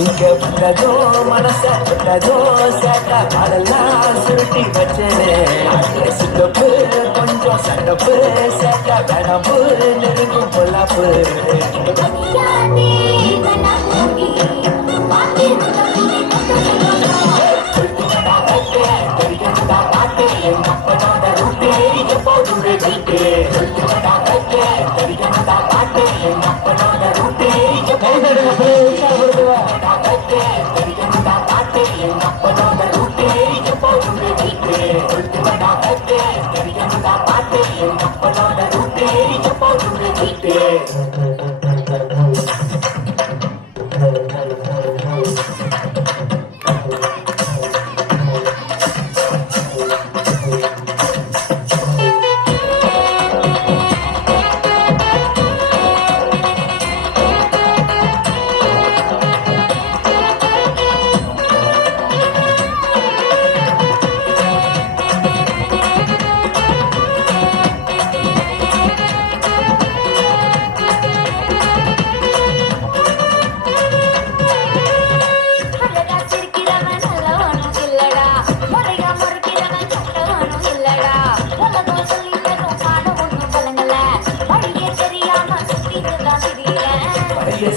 நீங்க வந்ததோ மனச தொட்டதோ சேட்ட பாடெல்லாம் சுருட்டி வச்சேனே சித்தப்பு கொஞ்சம் சட்டப்பு சேட்ட வேணப்பு நெருங்கும் பொல்லாப்பு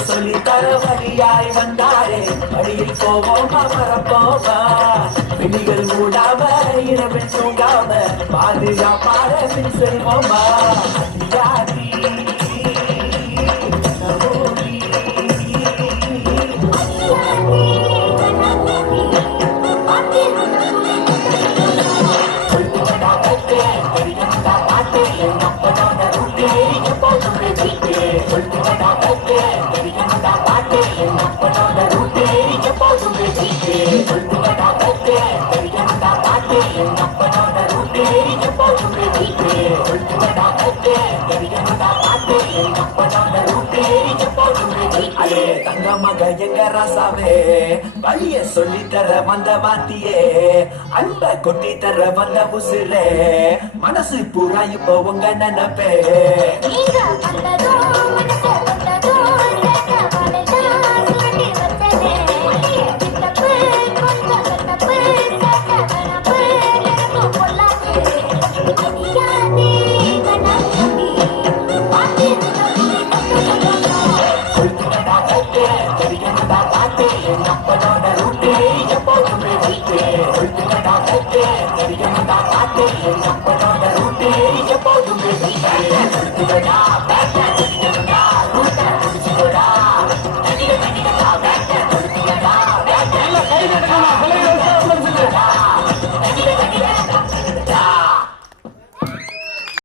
சொல்லி தர வழியாய் வந்தாரே வழியில் போவோமா மறப்போமா விழிகள் மூடாம இரவில் தூங்காம பாதுகாப்பார பின் செல்வோமா தங்க மக எங்க ராசாவே வழிய சொல்லி தர வந்த வாத்தியே அன்ப கொட்டி தர வந்த உசுரே மனசு பூரா இப்போ உங்க நினைப்பே Thank you.